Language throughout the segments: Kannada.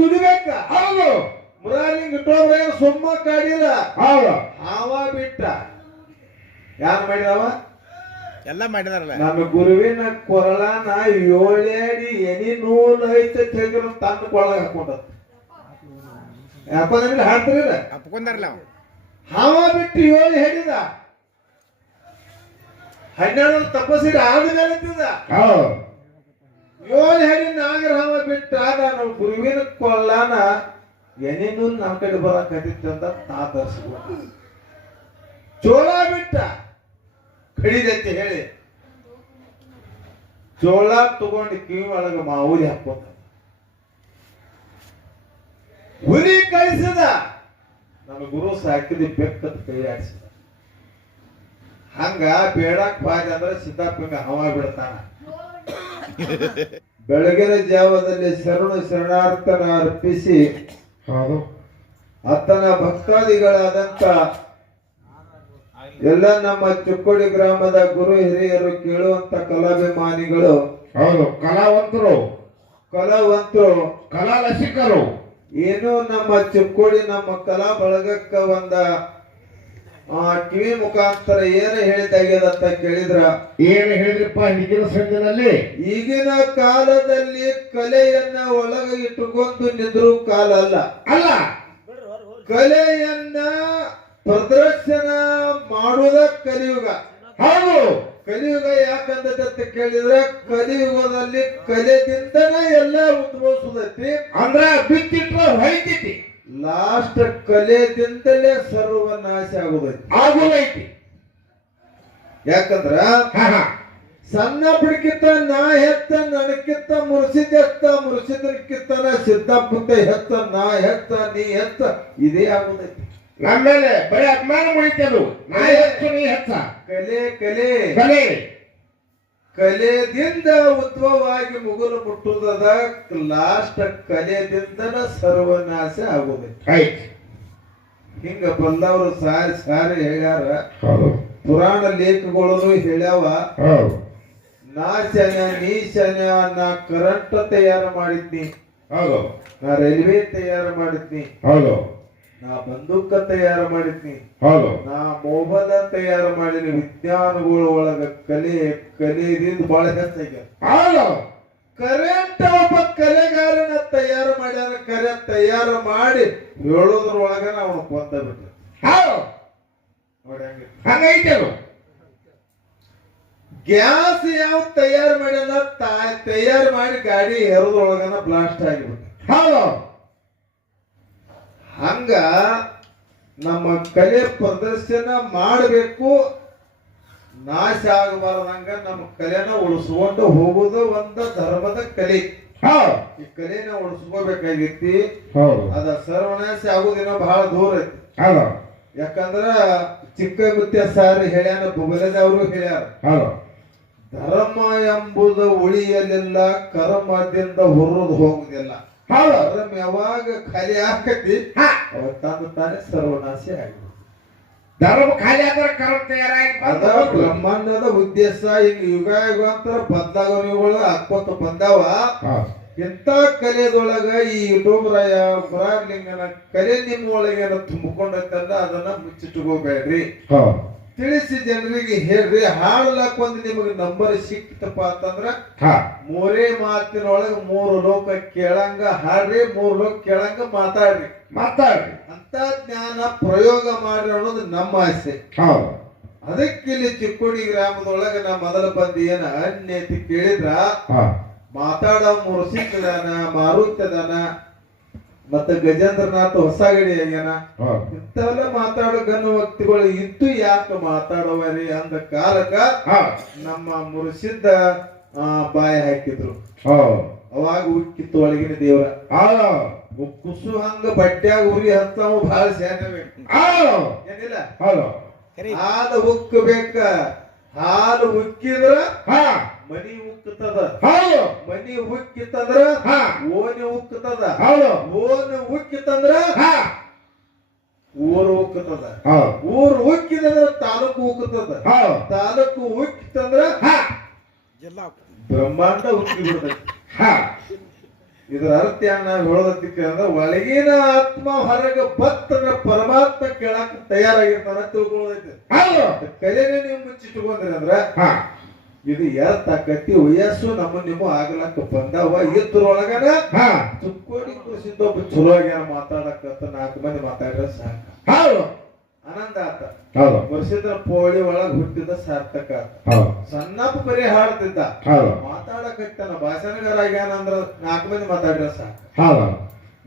ದುಡಿಬೇಕ. ಹೌದು. ಮುರಾರಿಂಗ್ ಇಟ್ಟೋದ್ರೆ ಸುಮ್ಮ ಕಾಡಿಲ್ಲ. ಹೌದು. ಅವ ಬಿಟ್ಟ ಯಾರು ಮಾಡಿದವ? ಎಲ್ಲ ಮಾಡಿದಾರಲ್ಲ. ನಮ್ಮ ಗುರುವಿನ ಕೊರಳನ 7 ಅಡಿ ಎನಿ ನೂಲು ಐತೆ ತೆಗೆದು ತನ್ನ ಕೊಳಗ ಹಾಕೊಂಡ ಯಾಕೊಂದ್ರೆ ಹಾಡ್ತಿರಲ್ಲ ಅಪ್ಕೊಂಡಾರಲ್ಲ. ಹಾವ ಬಿಟ್ಟು 7 ಹೇಳಿದ 12 ತಪಸ್ಸಿಗೆ ಆದ್ಮೇಲೆ 7 ಹೇಳಿ ನಾಗರ ಹಾವ ಬಿಟ್ಟ ನಮ್ಮ ಗುರುವಿನ ಕೊರಳನ ಎನಿ ನೂಲ್ ನಮ್ಮ ಕಡೆ ಬರಕತ್ತಿತ್ತಂತ ತಾ ತರಿಸ್ಕೊಂಡ. ಚೋಳ ಬಿಟ್ಟ ಕಡಿದೈತಿ ಹೇಳಿ ಜೋಳ ತಗೊಂಡು ಕಿವಿ ಒಳಗ ಮಾವುಲಿ ಹಾಕೊಂಡ ಹುಲಿ ಕಳಿಸಿದ. ನನ್ನ ಗುರು ಸಾಕಿದ ಬೆಕ್ಕದ ಕೈ ಆಡಿಸಿದ. ಹಂಗ ಬೇಡಕ್ ಬಾಜ್ ಅಂದ್ರೆ ಸಿದ್ದಾಪಂಗ ಹವ ಬಿಡ್ತಾನ. ಬೆಳಗಿನ ಜಾವದಲ್ಲಿ ಶರಣಾರ್ಥನ ಅರ್ಪಿಸಿ ಆತನ ಭಕ್ತಾದಿಗಳಾದಂತ ಎಲ್ಲ ನಮ್ಮ ಚಿಕ್ಕೋಡಿ ಗ್ರಾಮದ ಗುರು ಹಿರಿಯರು ಕೇಳುವಂತ ಕಲಾಭಿಮಾನಿಗಳು, ಹೌದು, ಕಲಾವಂತರು, ಕಲಾ ರಸಿಕರು, ಏನು ನಮ್ಮ ಚಿಕ್ಕೋಡಿ ನಮ್ಮ ಕಲಾ ಬಳಗಕ್ಕ ಒಂದ ಕಿವಿ ಮುಖಾಂತರ ಏನು ಹೇಳಿದಾಗ್ಯದಂತ ಕೇಳಿದ್ರ ಏನು ಹೇಳಿದ್ರಪ್ಪ? ಈಗಿನ ಸಂದಿನಲ್ಲಿ ಈಗಿನ ಕಾಲದಲ್ಲಿ ಕಲೆಯನ್ನ ಒಳಗ ಇಟ್ಟುಕೊಂಡು ನಿಂದ್ರು ಕಾಲ ಅಲ್ಲ. ಕಲೆಯನ್ನ ಪ್ರದರ್ಶನ ಮಾಡುವುದ ಕಲಿಯುಗ. ಹೌದು, ಕಲಿಯುಗ ಯಾಕಂತ ಕೇಳಿದ್ರೆ ಕಲಿಯುಗದಲ್ಲಿ ಕಲೆದಿಂದನೇ ಎಲ್ಲ ಉದ್ಭವಿಸುದೈತಿ. ಅಂದ್ರ ಬಿತ್ತಿಟ್ರ ಹೊಯ್ತೈತಿ. ಲಾಸ್ಟ್ ಕಲೆದಿಂದಲೇ ಸರ್ವನಾಶ ಆಗುದೈತಿ. ಯಾಕಂದ್ರ ಸಣ್ಣ ಬಿಡ್ಕಿತ್ತ ನಾ ಹೆತ್ತ, ನನಕ್ಕಿತ್ತ ಮುರ್ಸಿದಕ್ಕಿತ್ತನ ಸಿದ್ದಪ್ಪಂತ ಹೆತ್ತ, ನಾ ಹೆತ್ತ, ನೀ ಹೆತ್ತ, ಇದೇ ಆಗುದೈತಿ. ನಮ್ಮೇಲೆ ಬರೀ ಅಭಿಮಾನ ಮುಳಿತೇನು. ನಾ ಹೆಚ್ಚು, ನೀ ಹೆಚ್ಚ. ಕಲೆ ಕಲೆ ಕಲೆ ಕಲೆದಿಂದ ಉದ್ಭವವಾಗಿ ಮುಗುಲು ಮುಟ್ಟುವುದ. ಲಾಸ್ಟ್ ಕಲೆದಿಂದನ ಸರ್ವನಾಶ ಆಗುದೈತಿ. ಹಿಂಗ ಬಂದವರು ಸಾರಿ ಹೇಳ್ಯಾರ. ಪುರಾಣ ಲೇಖಗಳು ಹೇಳ್ಯಾವ. ನಾಶನ ನೀಶನ ನಾ ಕರೆಂಟ್ ತಯಾರು ಮಾಡಿದ್ನಿ, ನಾ ರೈಲ್ವೆ ತಯಾರು ಮಾಡಿದ್ನಿ, ನಾ ಬಂದೂಕ ತಯಾರು ಮಾಡಿದ್ನಿ, ನಾ ಮೊಬೈಲ್ ತಯಾರು ಮಾಡಿದ್ನಿ. ವಿಜ್ಞಾನಗಳು ಒಳಗ ಕಲೆಯಿಂದ ಬಹಳ ಹೆಚ್ಚಾಗ್ಯಾರ. ಕರೆಂಟ್ ಒಬ್ಬ ಕಲೆಗಾರನ ತಯಾರು ಮಾಡ್ಯಾರ. ಕರೆ ತಯಾರು ಮಾಡಿ ಹೇಳೋದ್ರೊಳಗ ಅವನು ಕೊಂದ ಬಿಟ್ಟ. ಹಂಗೈತೇನು? ಗ್ಯಾಸ್ ಯಾವ ತಯಾರು ಮಾಡ್ಯಾನ, ತಯಾರು ಮಾಡಿ ಗಾಡಿ ಹೆರದ್ರೊಳಗನ ಬ್ಲಾಸ್ಟ್ ಆಗಿಬಿಟ್ಟ. ಹಂಗ ನಮ್ಮ ಕಲೆ ಪ್ರದರ್ಶನ ಮಾಡಬೇಕು, ನಾಶ ಆಗಬಾರ್ದಂಗ ನಮ್ಮ ಕಲೆನ ಉಳಿಸ್ಕೊಂಡು ಹೋಗುದು ಒಂದು ಧರ್ಮದ ಕಲೆ. ಈ ಕಲೆನ ಉಳಿಸ್ಕೋಬೇಕಾಗೈತಿ. ಅದ ಸರ್ವನಾಶ ಆಗುದಿನ ಬಹಳ ದೂರ ಐತಿ. ಯಾಕಂದ್ರ ಚಿಕ್ಕ ಮುತ್ಯ ಸಾರ್ ಹೇಳ್ಯಾನ, ಬುಗಲದವರು ಹೇಳ್ಯಾರ, ಧರ್ಮ ಎಂಬುದು ಉಳಿಯಲಿಲ್ಲ, ಕರ್ಮದಿಂದ ಹೊರದು ಹೋಗುದಿಲ್ಲ. ಧರ್ಮ ಯಾವಾಗ ಖಾಲಿ ಆಕತಿ ತಂದು ತಾನೇ ಸರ್ವನಾಶ ಆಗಿದೆ. ಧರ್ಮ ಖಾಲಿ ಆದ್ರೆ ಕರ್ಮ ತಯಾರಾಗಿ ಬ್ರಹ್ಮಾಂಡದ ಉದ್ದೇಶ. ಹಿಂಗ ಯುಗ ಯುಗಾಂತರ ಬದಲಾವಣೆಗಳು ಹಾಕೋತ ಬಂದಾವ. ಎಂತ ಕಲೆದೊಳಗ ಈ ಯುಟೋಬರಾಯ ಮುರಾರ್ಲಿಂಗನ ಕಲೆ ನಿಮ್ಮ ಒಳಗೇನ ತುಂಬಿಕೊಂಡಂತಂದ ಅದನ್ನ ಮುಚ್ಚಿಟ್ಕೋಬೇಡ್ರಿ. ತಿಳಿಸಿ ಜನರಿಗೆ ಹೇಳ್ರಿ. ಹಾಡ್ಲಾಕ ಒಂದು ನಿಮಗೆ ನಂಬರ್ ಸಿಕ್ತಪ್ಪ ಅಂತಂದ್ರ 3 ಮಾತಿನೊಳಗ 3 ಲೋಕ ಕೇಳಂಗ ಹಾಡ್ರಿ, 3 ಲೋಕ ಕೇಳಂಗ ಮಾತಾಡ್ರಿ. ಅಂತ ಜ್ಞಾನ ಪ್ರಯೋಗ ಮಾಡ್ರಿ ಅನ್ನೋದು ನಮ್ಮ ಆಸೆ. ಅದಕ್ಕೆ ಇಲ್ಲಿ ಚಿಕ್ಕೋಡಿ ಗ್ರಾಮದೊಳಗ ನಾ ಮೊದಲ ಬಂದು ಏನ ಅನ್ಯತಿ ಕೇಳಿದ್ರ ಮಾತಾಡ ಮುರ್ಸಿದ್ದದಾನ, ಮಾರುತ್ತದಾನ, ಮತ್ತೆ ಗಜೇಂದ್ರನಾಥ್ ಹೊಸಗಡಿ ಆಗ್ಯಾನ. ಇಂಥವೆಲ್ಲ ಮಾತಾಡೋ ಗಣ್ಯ ವ್ಯಕ್ತಿಗಳು ಇದ್ದು ಯಾಕೆ ಮಾತಾಡುವರಿ ಅಂದ ಕಾಲಕ್ಕ ನಮ್ಮ ಮುರ್ಸಿದ್ದ ಬಾಯಿ ಹಾಕಿದ್ರು. ಅವಾಗ ಉಕ್ಕಿತ್ತು ಒಳಗಿನ ದೇವರ. ಕುಸು ಹಂಗ ಬಟ್ಟ್ಯಾಗ ಉರಿ ಹತ್ತಾವ ಬಹಳ ಸೇನಬೇಕು ಏನಿಲ್ಲ. ಹಾಲು ಉಕ್ಕಬೇಕ. ಹಾಲು ಉಕ್ಕಿದ್ರ ಮನಿ ಉಕ್ಕತದ. ಮನಿ ಉಕ್ಕಿತ್ತಂದ್ರ ಓನಿ ಉಕ್ಕತದ. ಓನಿ ಉಕ್ಕಿತ್ತಂದ್ರ ಊರು ಉಕ್ಕತದ. ಊರು ಉಕ್ಕಿದಂದ್ರ ತಾಲೂಕು ಉಕ್ಕತದ. ತಾಲೂಕು ಉಕ್ಕಿತ್ತಂದ್ರ ಜಿಲ್ಲಾ ಬ್ರಹ್ಮಾಂಡ ಉಕ್ಕಿ ಬಿಡ್ತೈತಿ. ಇದರ ಅರ್ಥ ನಾವು ಹೇಳೋದಕ್ಕೆ ಅಂದ್ರೆ ಒಳಗಿನ ಆತ್ಮ ಹೊರಗೆ ಬತ್ತನ ಪರಮಾತ್ಮ ಕೇಳಾಕ ತಯಾರಾಗಿರ್ತಾನ ತಿಳ್ಕೊಳ್ಳೋದೈತಿ. ಕಲೆನೇ ನೀವು ಮುಚ್ಚಿಟ್ಕೊಂಡ್ರಿ ಅಂದ್ರ ಇದು ಎತ್ತಾಕತಿ ವಯಸ್ಸು ನಿಮ್ಮ ಆಗ್ಲಕ್ಕ ಬಂದವ ಇದ್ರೊಳಗನ ತುಕ್ಕೋಡಿ ಕೃಷಿದ ಒಬ್ಬ ಚಲೋ ಆಗ್ಯಾನ ಮಾತಾಡಕತ್ತ 4 ಮಂದಿ ಮಾತಾಡ್ರ ಸಾಕ ಆನಂದ ಆತ. ವರ್ಷದ ಪೋಳಿ ಒಳಗ್ ಹುಟ್ಟಿದ ಸಾರ್ಥಕ ಆತ. ಸಣ್ಣಪ್ಪ ಬರೀ ಹಾಡ್ತಿದ್ದ ಮಾತಾಡಕತ್ತಾನ ಭಾಷಣಗಾರ ಆಗ್ಯಾನ ಅಂದ್ರ 4 ಮಂದಿ ಮಾತಾಡ್ರ ಸಾಕ.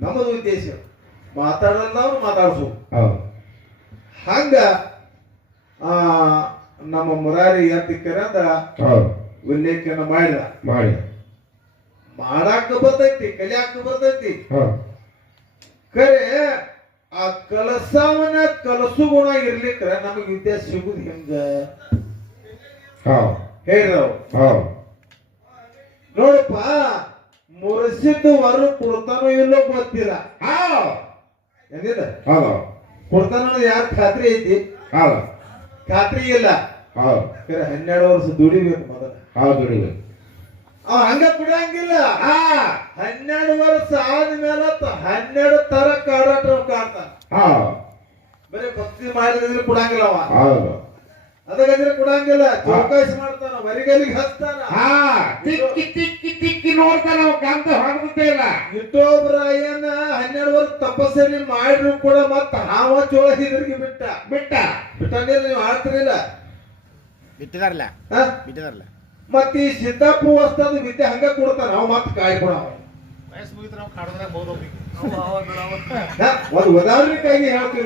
ನಮ್ಮದು ಉದ್ದೇಶ ಮಾತಾಡಲ್ದವ್ರು ಮಾತಾಡ್ಸು. ಹಂಗ ನಮ್ಮ ಮುರಾರಿ ಯಂತಿಕರಂದ ಉಲ್ಲೇಖನ ಮಾಡಿದ. ಮಾಡಾಕ ಬರ್ತೈತಿ, ಕಲಿಯಾಕ ಬರ್ತೈತಿ. ಖರೆ ಆ ಕಲಸವನ ಕಲಸು ಗುಣ ಇರ್ಲಿಕ್ಕ ನಮಗ್ ವಿದ್ಯೆ ಸಿಗುದು ಹೆಂಗ ಹೇಳ್ರವ್ ನೋಡಪ್ಪ. ಮುರಸಿದ್ದ ಹೊರ ಕೊಡ್ತಾನೋ ಇಲ್ಲೋ ಗೊತ್ತಿಲ್ಲ. ಏನಿಲ್ಲ ಕೊಡ್ತಾನ ಯಾರ ಖಾತ್ರಿ ಐತಿ? ಖಾತ್ರಿ ಇಲ್ಲ. 12 ವರ್ಷ ದುಡಿಬೇಕು ಮೊದಲ. ಅವ ಹಂಗ ಕೊಡಂಗಿಲ್ಲ. 12 ವರ್ಷ ಆದ್ಮೇಲೆ 12 ತರ ಕಾಡಾಟ ಕಾಡ್ತಾನ. ಬರೀ ಭಕ್ತಿ ಮಾಡಿದ್ರೆ ಕೊಡಂಗಿಲ್ಲ ಅವ. ಅದಕ್ಕೆ ಕೊಡಂಗಿಲ್ಲ. ಚೌಕಾಸಿ ಮಾಡ್ತಾನ, ವರಿಗಲಿಗೆ ಹಚ್ತಾನ, ತಿಕ್ಕಿ ನೋಡ್ತಾನ. ಇಟ್ಟೊಬ್ರ ಏನ 12 ವರ್ಷ ತಪಸ್ಸರಿ ಮಾಡಿದ್ರು ಕೂಡ ಮತ್ತ ಹಾವ ಚೋಳ ಹಿದ್ರಿಗೆ ಬಿಟ್ಟಂಗಿಲ್ಲ. ನೀವು ಆಡ್ತಿರಿಲ್ಲ, ಬಿಟ್ಟಿದಾರಲ್ಲ ಬಿಟ್ಟಿದಾರಲ್ಲ. ಮತ್ತ ಈ ಸಿದ್ದಪ್ಪ ವಸ್ತದ ವಿದ್ಯೆ ಹಂಗ ಕೊಡ್ತಾನ. ಅವ್ ಮತ್ತ ಕಾಯಿ ಕೊಡ ಒಂದು ಉದಾಹರಣೆಗಾಗಿ ಹೇಳ್ತೀವಿ.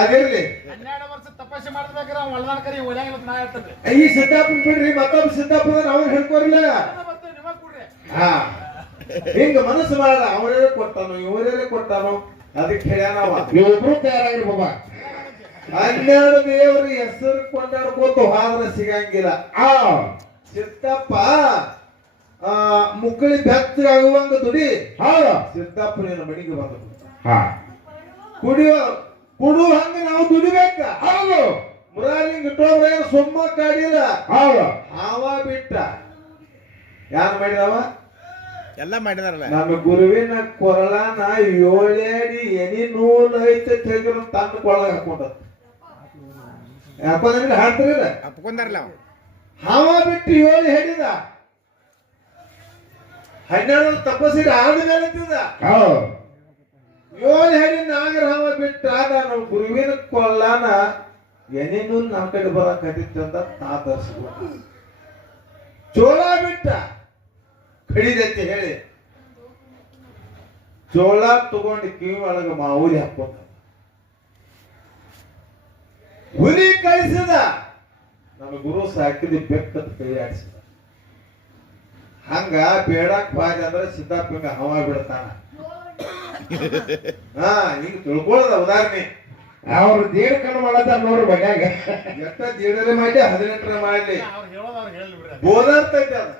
ಅದಿರ್ಲಿ, 12 ವರ್ಷ ತಪಸ್ಸೆ ಮಾಡ್ಬೇಕಾದ್ರೆ ಹೊಲ್ದಾನ ಕರಿ ಒಳ್ಳೆಂಗಿಲ್ಲ ನಾ ಹೇಳ್ತೇನೆ. ಈ ಸಿದ್ದಪ್ಪನ ಬಿಡ್ರಿ, ಮತ್ತೊಬ್ಬ ಸಿದ್ದಪ್ಪ ಅವ್ರು ಹೇಳ್ಕೊರಿಲ್ಲ. ಹಿಂಗ ಮನಸ್ಸು ಮಾಡ. ಅವರೇ ಕೊಡ್ತಾನೋ ಇವರೇ ಕೊಡ್ತಾನೋ ಅದಕ್ಕೆ ಹೇಳ್ಯಾನವ. ನೀವಿಬ್ರು ತಯಾರಾಗಿರಿ ಬಾಬಾ. 12 ದೇವ್ರ ಹೆಸರು ಕೊಂಡಾಡ್ಕೋತ ಹೋದ್ರೆ ಸಿಗಂಗಿಲ್ಲ. ಸಿದ್ದಪ್ಪ ಮುಕ್ಕಳಿ ಬೆಚ್ಚಗಾಗುವಂಗ ದುಡಿ. ಸಿದ್ದಪ್ಪ ನಿನ್ನ ಮನೆಗೆ ಬಂದ ಕುಡು ಹಂಗ ನಾವು ದುಡಿಬೇಕ. ಮುರಾರಿಂಗ್ ಇಟ್ಟೋಬ್ರ ಏನು ಸೊಮ್ಮ ಕಾಡಿಲ್ಲ. ಹಾವ ಬಿಟ್ಟ ಯಾರು ಮಾಡಿದವ? ಎಲ್ಲ ಮಾಡಿದಾರಲ್ಲ. ನಮ್ಮ ಗುರುವಿನ ಕೊರಳನ 7 ಅಡಿ ಎನಿ ನೂಲು ಐತೆ ತೆಗೆದು ತನ್ನ ಕೊಳಗ ಹಾಕೊಂಡ. ಯಾಕಂದ್ರೆ ಹಾಡ್ತಿರಲ್ಲ, ಅಪ್ಕೊಂಡಾರಲ್ಲ. ಹಾವ ಬಿಟ್ಟು 7 ಹೇಳಿದ. 12 ತಪಸ್ಸಿರ ಆದ್ಮೇಲೆ 7 ಹೇಳಿ ನಾಗರ ಹಾವ ಬಿಟ್ಟ. ನಾನು ಗುರುವಿನ ಕೊರಳನ ಎನಿ ನೂಲ್ ನಮ್ಮ ಕಡೆ ಬರಕ್ ಹತ್ತಿತ್ತಂತ ನಾ ತರಿಸ್ಕೊಟ್ಟ. ಚೋಳ ಬಿಟ್ಟ ಕಡಿದೈತಿ ಹೇಳಿ ಚೋಳ ತಗೊಂಡು ಕಿವಿ ಒಳಗ ಮಾವುಲಿ ಹಾಕೊಂಡ. ಹುಲಿ ಕಳಿಸಿದ. ನಮ್ಮ ಗುರು ಸಾಕಿದ ಬೆಕ್ಕದ ಕೈ ಆಡಿಸಿದ. ಹಂಗ ಬೇಡಕ್ ಬಾಜ್ ಅಂದ್ರೆ ಸಿದ್ದಪ್ಪಂಗ ಹವ ಬಿಡ್ತಾನ. ಹಿಂಗ ತಿಳ್ಕೊಳ್ಳದ ಉದಾಹರಣೆ. ಅವ್ರು ದೇಡ್ ಕಣ್ಣು ಮಾಡತಾರ ನೋಡ್ರಿ ಮನ್ಯಾಗ. ಎಷ್ಟ ದೇಡರೆ ಮಾಡಿ 18 ಮಾಡ್ಲಿ ಅವ್ರು ಹೇಳೋದು ಅವ್ರು ಹೇಳಿ ಬಿಡ್ರಿ. ಬೋಧಾರ್ತೈತಿ ಅದ.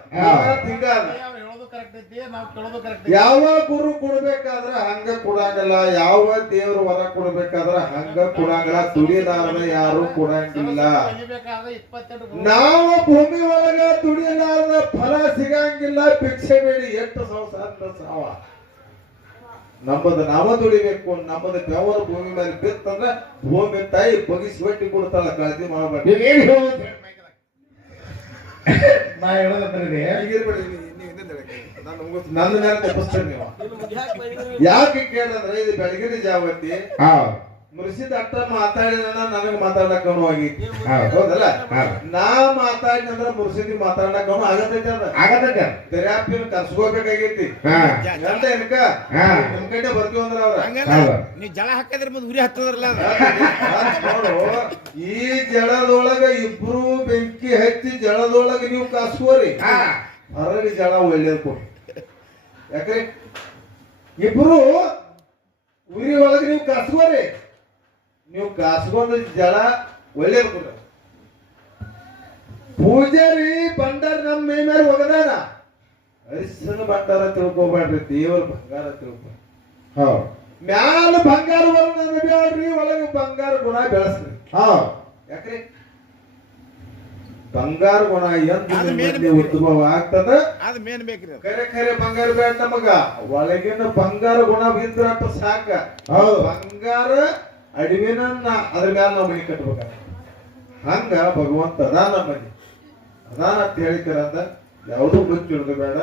ಹಿಂಗ ಅದ. ಅವ್ರು ಹೇಳೋದು ಕರೆಕ್ಟ್ ಐತಿ, ನಾವು ಕೇಳೋದು ಕರೆಕ್ಟ್. ಯಾವ ಗುರು ಕೊಡ್ಬೇಕಾದ್ರ ಹಂಗ ಕೊಡಂಗಿಲ್ಲ. ಯಾವ ದೇವ್ರ ವರ ಕೊಡ್ಬೇಕಾದ್ರ ಹಂಗ ಕೊಡಂಗಿಲ್ಲ. ದುಡಿಲಾರದ ಯಾರು ಕೊಡಂಗಿಲ್ಲ. ನಾವು ಭೂಮಿ ಒಳಗ ದುಡಿಲಾರದ ಫಲ ಸಿಗಂಗಿಲ್ಲ. ಭಿಕ್ಷೆ ಬೇಡಿ ಎಷ್ಟು ಸಂಸಾರ ಸಾವ. ನಮ್ಮದು ನಾವ ದುಡಿಬೇಕು. ನಮ್ಮದು ಬೆವರು ಭೂಮಿ ಮೇಲೆ ಬಿತ್ತಂದ್ರ ಭೂಮಿ ತಾಯಿ ಬಗಿಸಿ ಬಟ್ಟಿ ಕೊಡ್ತಾಳ. ಕಾಳಜಿ ಮಾಡಬೇಕು. ನೀವೇನು ಹೇಳೋದು? ನಾ ಹೇಳೋದಂದ್ರೆ ನನ್ನ ಮೇಲೆ ತಪ್ಪಿಸ್ತೇನೆ ನೀವು. ಯಾಕೆ ಕೇಳಿದ್ರೆ ಇದು ಬೆಳಗಿನ ಜಾವತಿ ಮುರಿಸಿದ ಅಟ್ಟ ಮಾತಾಡಿದ ನನಗೆ ಮಾತಾಡಕ್ ಹೋಗಿತ್ತು. ಹೌದಲ್ಲ? ನಾ ಮಾತಾಡಿನಂದ್ರ ಮುರಿಸಿದಿ ಮಾತಾಡಕ್ ಆಗತೈತಿ. ಅದ ದರ್ಯಾಪ್ತಿನ ಕರ್ಸ್ಕೋಬೇಕಾಗೈತಿ. ಗಂಡ ಏನಕ ನಿಮ್ ಕಡೆ ಬರ್ತೀವಿ ಅಂದ್ರ ಅವ್ರ ನೀವ್ ಜಳ ಹಾಕಿದ್ರ ಮುಂದೆ ಉರಿ ಹತ್ತದ್ರಲ್ಲ. ನೋಡು, ಈ ಜಳದೊಳಗ ಇಬ್ರು ಬೆಂಕಿ ಹಚ್ಚಿ ಜಳದೊಳಗ ನೀವು ಕಾಸ್ಕೋರಿ. ಹೊರಗೆ ಜಳ ಒಳ್ಳೇದು ಕೊಡಿ. ಯಾಕ್ರಿ ಇಬ್ರು ಉರಿ ಒಳಗ ನೀವು ಕಾಸ್ಕೋರಿ. ನೀವು ಕಾಸ್ಕೊಂಡ ಜಳ ಒಳ್ಳೇದು ಕೊಡ. ಪೂಜಾರಿ ಬಂಡಾರ ನಮ್ಮ ಮೈ ಮೇಲೆ ಒಗದಾನ. ಅರಿಸನ ಬಂಡಾರ ತಿಳ್ಕೊಬೇಡ್ರಿ, ದೇವರ ಬಂಗಾರ ತಿಳ್ಕೊ. ಮ್ಯಾಲ ಬಂಗಾರ ವರ್ಣ ಬೇಡ್ರಿ, ಒಳಗ ಬಂಗಾರ ಗುಣ ಬೆಳೆಸ್ರಿ. ಯಾಕ್ರಿ ಬಂಗಾರ ಗುಣ ಎಂದು ಅದು ನಿಮ್ಮಲ್ಲಿ ಮೇನ್ ಉದ್ಭವ ಆಗ್ತದ. ಅದು ಮೇನ್ ಬೇಕ್ರಿ ಅದು. ಖರೆ ಖರೆ ಬಂಗಾರ ಬೇಡ ನಮಗ, ಒಳಗಿನ ಬಂಗಾರ ಗುಣ ಬಿದ್ರ ಸಾಕ. ಹೌದು, ಬಂಗಾರ ಅಡವಿನ ಅದ್ರ ಮ್ಯಾಲ ನಾವು ಮನಿ ಕಟ್ಬೇಕ. ಹಂಗ ಭಗವಂತ ಅದಾನ ಮನಿ ಅದಾನ ಅಂತ ಹೇಳಿಕರ ಅಂದ ಯಾವುದು ಮುಚ್ಚಿಡ್ದು ಬೇಡ.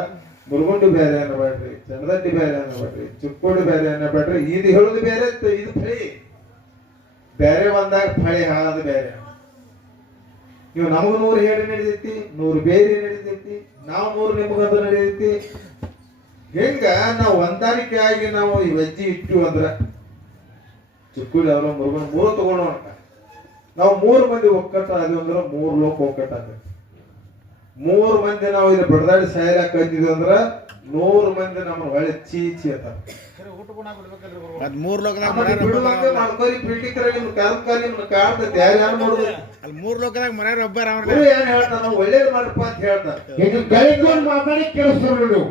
ಮುರುಗುಂಡಿ ಬೇರೆ ಅನ್ನಬೇಡ್ರಿ, ಚಂದ್ರಡ್ಡಿ ಬೇರೆ ಅನ್ನಬೇಡ್ರಿ, ಚಿಕ್ಕೋಡಿ ಬೇರೆ ಅನ್ನಬೇಡ್ರಿ. ಇದು ಹೇಳುದು ಬೇರೆ, ಇದು ಫಳಿ ಬೇರೆ. ಬಂದಾಗ ಫಳಿ ಹಾಳದು ಬೇರೆ. ನೀವು ನಮಗ್ 100 ಹೇಳಿ ನಡಿದೈತಿ, 100 ಬೇರೆ ನಡಿದೈತಿ, ನಾವು 100 ನಿಮಗಂತ ನಡಿದೈತಿ. ಹೆಂಗ ನಾವು ಹೊಂದಾಣಿಕೆ ಆಗಿ ನಾವು ಈ ವಜ್ಜಿ ಇಟ್ಟು ಅಂದ್ರ ಚಿಕ್ಕೂಡಿ ಅವ್ರ ಮುರುಗನ್ 3 ತಗೊಂಡೋಣ. ನಾವು 3 ಮಂದಿ ಒಕ್ಕಟ್ಟ ಆದ್ವಿ ಅಂದ್ರ 3 ಲೋಕ ಒಕ್ಕಟ್ಟ ಆಗ. 3 ಮಂದಿ ನಾವು ಇಲ್ಲಿ ಬಡದಾಡಿ ಸಾಯಲಾಕ ಕಟ್ಟಿದ್ವಿ ಅಂದ್ರ 100 ಮಂದಿ ನಮ್ಮ ಒಳ್ಳೆ ಚೀಚಿ ಅಂತಾರ. ಊಟ ಗುಣ ಬಿಡ್ಬೇಕಲ್ರಿ ಗುರು. ಅದ್ 3 ಲೋಕದಾಗ ಬಿಡುವಂಗ ಮಾಡ್ಕೋರಿ. ಪೀಠಿಕರ ನಿಮ್ ಕಾಲ ನಿಮ್ನ ಕಾಡ್ತೈತಿ. ಯಾರು ನೋಡುದು ಅಲ್ಲಿ 3 ಲೋಕದಾಗ ಮರ್ಯಾರ ಒಬ್ಬರ ಗುರು ಏನ್ ಹೇಳ್ತಾನ, ನಾವು ಒಳ್ಳೇದ್ ಮಾಡಪ್ಪ ಅಂತ ಹೇಳ್ತಾರ. ಇದು ಬೆಳಿಗ್ಗೆ ಮಾತಾಡಿ ಕೇಳಿಸ್ತಾರೆ ನೀವು.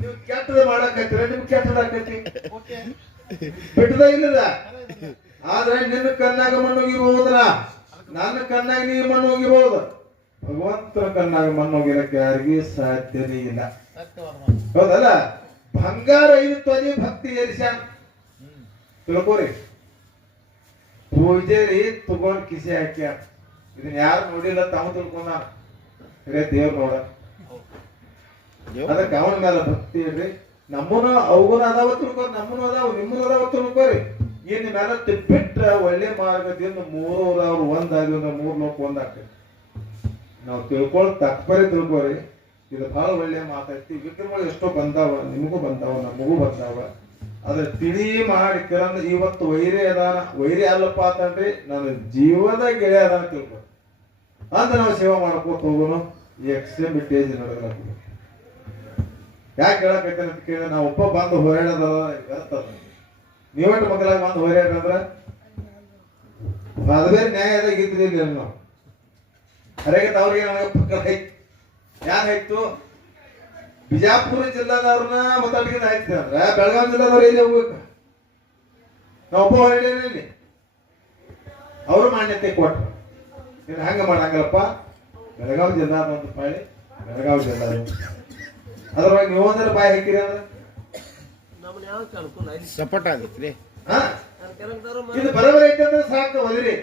ನೀವು ಕೆಟ್ಟದ ಮಾಡಾಕತ್ತೀರ, ನಿಮ್ಗೆ ಕೆಟ್ಟದಾಕೈತಿ. ಓಕೆ ಬಿಟ್ಟದ ಇಲ್ಲದ. ಆದ್ರೆ ನಿನ್ನ ಕಣ್ಣಾಗ ಮಣ್ಣು ಹೋಗಿರ್ಬೋದ್ರ, ನನ್ನ ಕಣ್ಣಾಗ ನೀ ಮಣ್ಣು ಹೋಗಿರ್ಬೋದು. ಭಗವಂತನ ಕಣ್ಣಾಗ ಮಣ್ಣು ಹೋಗಿರಕ್ಕೆ ಯಾರಿಗೂ ಸಾಧ್ಯನೇ ಇಲ್ಲ. ಸತ್ಯವಾದ ಮಾತು. ಹೌದಲ್ಲ? ಬಂಗಾರ 5 ತೊಲಿ ಭಕ್ತಿ ಏರಿಸ್ಯಾನ ತಿಳ್ಕೋರಿ. ಪೂಜಾರಿ ತಗೊಂಡ್ ಕಿಸೆ ಹಾಕ್ಯಾರ. ಇದನ್ನ ಯಾರು ನೋಡಿಲ್ಲ, ತಾವು ತಿಳ್ಕೊಂಡ ದೇವ್ರು ನೋಡ. ಅದಕ್ಕೆ ಅವನ ಮೇಲೆ ಭಕ್ತಿ ಇಡ್ರಿ. ನಮ್ಮನು ಅವಗುನ ಅದಾವ ತಿಳ್ಕೊರಿ, ನಮ್ಮನು ಅದಾವ, ನಿಮ್ಮನು ಅದಾವ ತಿಳ್ಕೊರಿ. ಇನ್ ಮೇಲೆ ಬಿಟ್ರ ಒಳ್ಳೆ ಮಾರ್ಗದಿಂದ 3 ಅವ್ರು ಒಂದಾಗಿ 3 ಲೋಕ ಒಂದಾಗ್ತದೆ. ನಾವು ತಿಳ್ಕೊಳ್ಳೋ ತಪ್ಪರಿ ತಿಳ್ಕೊರಿ. ಇದು ಬಹಳ ಒಳ್ಳೆ ಮಾತೈತಿ. ವಿಕ್ರಮಗಳು ಎಷ್ಟೋ ಬಂದಾವ, ನಿಮಗೂ ಬಂದಾವ, ನಮಗೂ ಬಂದಾವ. ಅದ್ರ ತಿಳಿ ಮಾಡಿ ಕೆರಂದ ಇವತ್ತು ವೈರಿ ಅದಾನ, ವೈರಿ ಅಲ್ಲಪ್ಪ ಅಂತಂದ್ರಿ ನನ್ನ ಜೀವದ ಗೆಳೆಯ ಅದಾನ ತಿಳ್ಕೊ ಅಂತ ನಾವು ಸೇವಾ ಮಾಡ್ಕೋತ ಹೋಗೋನು. ಈ ಎಕ್ಸ್ಟ್ರೀಮಿಟೇಜ್ ನಡೆದ ಯಾಕೆ ಹೇಳಕೈತೆ ಅಂತ ಕೇಳಿದ್ರೆ, ನಾವು ಒಬ್ಬ ಬಂದು ಹೋರಾಡೋದ ಇರ್ತದ. ನೀವಟ್ಟು ಮಕ್ಕಳಾಗ ಬಂದು ಹೋರಾಡ್ರಂದ್ರ ಅದು ಬೇರೆ ನ್ಯಾಯದಾಗ ಇದ್ದಿಲ್ಲ. ನಾವು ಅರೆಗೆ ಅವ್ರಿಗೆ ಪಕ್ಕ ಹೈತ್ ಯಾರು ಆಯ್ತು, ಬಿಜಾಪುರ ಜಿಲ್ಲಾದವ್ರನ್ನ ಮಾತಾಡಿದ ಆಯ್ತು ಅಂದ್ರ ಬೆಳಗಾವಿ ಜಿಲ್ಲಾದವ್ರು ಎಲ್ಲಿ ಹೋಗ್ಬೇಕು? ನಾವು ಒಬ್ಬ ಹೊರಡೇನಲ್ಲಿ ಅವರು ಮಾನ್ಯತೆ ಕೊಟ್ರು. ನೀನು ಹಂಗ ಮಾಡಂಗಲ್ಲಪ್ಪ, ಬೆಳಗಾವಿ ಜಿಲ್ಲಾದ ಒಂದು ಪಾಳಿ ಬೆಳಗಾವಿ ಜಿಲ್ಲಾ. ಅದ್ರೊಳಗೆ ನೀವು ಒಂದರ ಬಾಯಿ ಹಾಕಿರಿ ಅಂದ್ರೆ ಸಪೋರ್ಟ್ ಆಗೈತ್ರಿ. ಇದು ಬರೋಬರಿ ಐತೆ ಅಂದ್ರೆ ಸಾಕು ಒದ್ರಿ.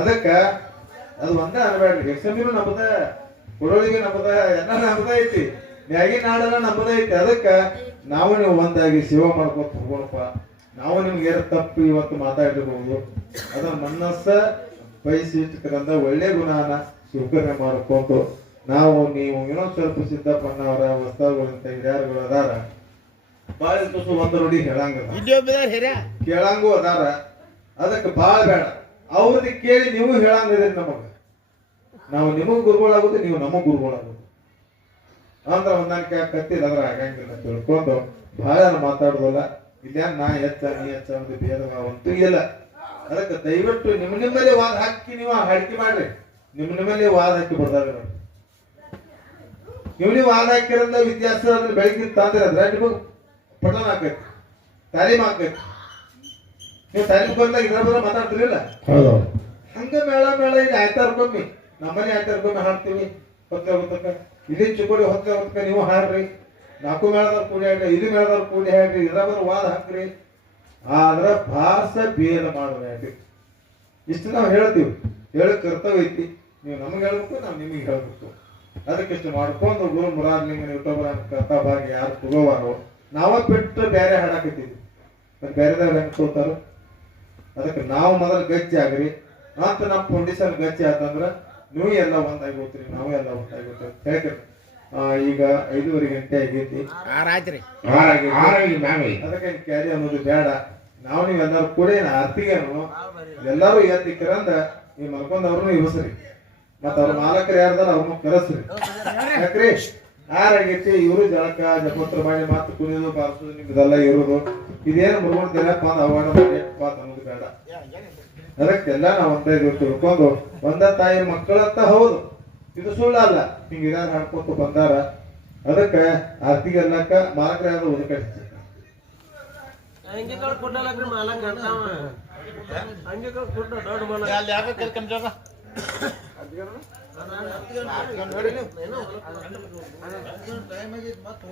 ಅದಕ್ಕ ಅದು ಒಂದೇ ಅನ್ಬೇಡ್ರಿ. ಎಕ್ಸಮಿನೂ ನಮ್ಮದ, ಕೊಡೋಳಿಗೆ ನಮ್ಮದ, ಎಲ್ಲ ನಮ್ಮದ ಐತಿ, ಮ್ಯಾಗಿ ನಾಡೆಲ್ಲ ನಮ್ಮದ ಐತಿ. ಅದಕ್ಕ ನಾವು ನೀವು ಒಂದಾಗಿ ಸೇವಾ ಮಾಡ್ಕೊತ ಹೋಗೋಣಪ್ಪ. ನಾವು ನಿಮ್ಗೆ ತಪ್ಪು ಇವತ್ತು ಮಾತಾಡಿರ್ಬೋದು, ಅದನ್ನ ಮನಸ್ಸ ಬಯಸಿಟ್ಟಕಂದ ಒಳ್ಳೆ ಗುಣನ ಸ್ವೀಕರಣೆ ಮಾಡ್ಕೊಂಡು ನಾವು ನೀವು ಇನ್ನೊಂದ್ ಸ್ವಲ್ಪ ಸಿದ್ದಪ್ಪನವರ ಹೊಸಗಳಂತ ಹಿರಿಯರುಗಳು ಅದಾರ. ಬಾಳ ತುಸು ಒಂದು ನುಡಿ ಹೇಳಂಗದ, ಇಲ್ಲಿ ಒಬ್ಬದಾರ ಹಿರಿಯ ಕೇಳಂಗೂ ಅದಾರ. ಅದಕ್ಕೆ ಬಾಳ ಬೇಡ, ಅವ್ರದ್ದು ಕೇಳಿ ನೀವು ಹೇಳಂಗಿದ್ರಿ ನಮಗ. ನಾವು ನಿಮಗ್ ಗುರುಗಳಾಗೋದು, ನೀವು ನಮಗ್ ಗುರುಗಳಾಗೋದು ಅಂದ್ರ ಹೊಂದಾಣಿಕೆ ಆಕತ್ತಿಲ್ಲ. ಅದ್ರ ಆಗಂಗಿಲ್ಲ ತಿಳ್ಕೊಂಡು ಬಹಳ ಮಾತಾಡುದಲ್ಲ. ಇಲ್ಲೇನ್ ನಾ ಹೆಚ್ಚ ನೀ ಹೆಚ್ಚ ಒಂದು ಭೇದ ಭಾವಂತೂ ಇಲ್ಲ. ಅದಕ್ಕೆ ದಯವಿಟ್ಟು ನಿಮ್ಮಲ್ಲೇ ವಾದ ಹಾಕಿ ನೀವು ಹಾಡಿಕೆ ಮಾಡ್ರಿ. ನಿಮ್ಮಲ್ಲೇ ವಾದ ಹಾಕಿ ಬಿಡ್ದಾವೆ ನೋಡಿ. ನೀವು ವಾದ ಹಾಕಿರಂದ ವಿದ್ಯಾಸ ಬೆಳಗ್ಗೆ ತಂದ್ರೆ ಅದ್ರ ನಿಮಗ್ ಪಠಣ ಆಕೈತಿ, ತಾಲೀಮ್ ಆಕೈತಿ. ನೀವು ತಾಲೀಮ್ ಬಂದಾಗ ಇದ್ರ ಬದ್ರ ಮಾತಾಡ್ತಿರಲಿಲ್ಲ. ಹಂಗ ಮೇಳ ಇಲ್ಲಿ ಆಯ್ತಾರ್ಕೊಮ್ಮಿ ನಮ್ಮನೆ ಆಯ್ತಾರ್ಕೊಮ್ಮಿ ಹಾಡ್ತೀವಿ. ಹೊತ್ತ ಇಲ್ಲಿ ಚಿಕ್ಕೋಡಿ ಹೊತ್ತ ನೀವು ಹಾಡ್ರಿ. 4 ಮೇಳದವ್ರು ಕೂಡಿ ಹಾಡ್ರಿ, 5 ಮೇಳದವ್ರು ಕೂಡಿ ಹಾಡ್ರಿ, ಇದ್ರ ಬದ್ರ ವಾದ ಹಾಕ್ರಿ. ಆದ್ರ ಭಾಷ ಭೇದ ಮಾಡಬೇಡ್ರಿ. ಇಷ್ಟು ನಾವು ಹೇಳ್ತೀವಿ, ಹೇಳಕ್ ಕರ್ತವ್ಯ ಐತಿ. ನೀವು ನಮ್ಗೆ ಹೇಳ್ಬೇಕು, ನಾವು ನಿಮಗೆ ಹೇಳ್ಬೇಕು. ಅದಕ್ಕಿಷ್ಟು ಮಾಡ್ಕೊಂಡು ಗುರು ಮುರಾರ್ ನಿಮ್ಗೆ ಯೂಟ್ಯೂಬರ್ ಕರ್ತಾ ಭಾಗ ಯಾರು ತಗೋವಾರೋ ನಾವ ಬಿಟ್ಟು ಬೇರೆ ಹಾಡಾಕತ್ತೀವಿ. ಮತ್ತೆ ಬೇರೆದವ್ರು ಹೆಂಗ್ ತೋತಾರ? ಅದಕ್ಕೆ ನಾವು ಮೊದಲು ಗಚ್ಚಿ ಆಗ್ರಿ. ಅಂತ ನಮ್ಮ ಪೊಂಡಿಸಲ್ ಗಚ್ಚಿ ಆತಂದ್ರ ನೀವು ಎಲ್ಲ ಒಂದಾಗಿ ಹೋಗ್ತೀರಿ, ನಾವು ಎಲ್ಲ ಒಂದಾಗಿ ಹೋಗ್ತೀವಿ. ಹೇಳ್ರಿ ಈಗ 5:30 ಗಂಟೆ ಆಗೈತಿ, 6 ಆಯ್ತ್ರಿ. ಅದಕ್ಕೆ ಕ್ಯಾರಿ ಅನ್ನೋದು ಬೇಡ. ನಾವು ನೀವೆಲ್ಲರೂ ಕೂಡ ಆರ್ತಿಗೆ ಎಲ್ಲಾರು ಎತ್ತಿಕ್ಕರಂದ ನೀವು ಮಲ್ಕೊಂಡವ್ರನ್ನು ಇವಸ್ರಿ. ಮತ್ತ ಅವ್ರ ಮಾಲಕರು ಯಾರ್ದಾರ ಅವ್ರನ್ನ ಕರೆಸ್ರಿ. ಯಾಕ್ರಿ 6 ಆಗೈತಿ, ಇವರು ಜಳಕ ಜಪತ್ರ ಮಾಡಿ ಮಾತು ಕುಣಿಯೋದು ಬಾರಿಸೋದು ನಿಮ್ದೆಲ್ಲ ಇರೋದು. ಇದೇನು ಮುರ್ಕೊಂತೀರಪ್ಪ ಅಂದ್ ಅವಾರ್ಡ್ ಮಾಡಿಯಪ್ಪ ಅನ್ನೋದು ಬೇಡ. ಅದಕ್ಕೆಲ್ಲ ನಾವು ಒಂದೇ ತಿಳ್ಕೊಂಡು ಒಂದ ತಾಯಿ ಮಕ್ಕಳಂತ ಹೌದು, ಇದು ಸುಳ್ಳಲ್ಲ. ಹಿಂಗ ಇದಾರ ಹಾಡ್ಕೊತ ಬಂದಾರ. ಅದಕ್ಕೆ ಆರ್ತಿಗೆ ಎಲ್ಲಕ್ಕ ಮಾಲಕರ ಯಾರು ಒದಕಡಿಸ್ತಿ ಅಲ್ಲಿ ಯಾಕೆ ಕೇಳ್ಕೊಂಡ್ ಜಾಗ ಟೈಮ್ ಆಗೈತಿ ಮತ್ತೆ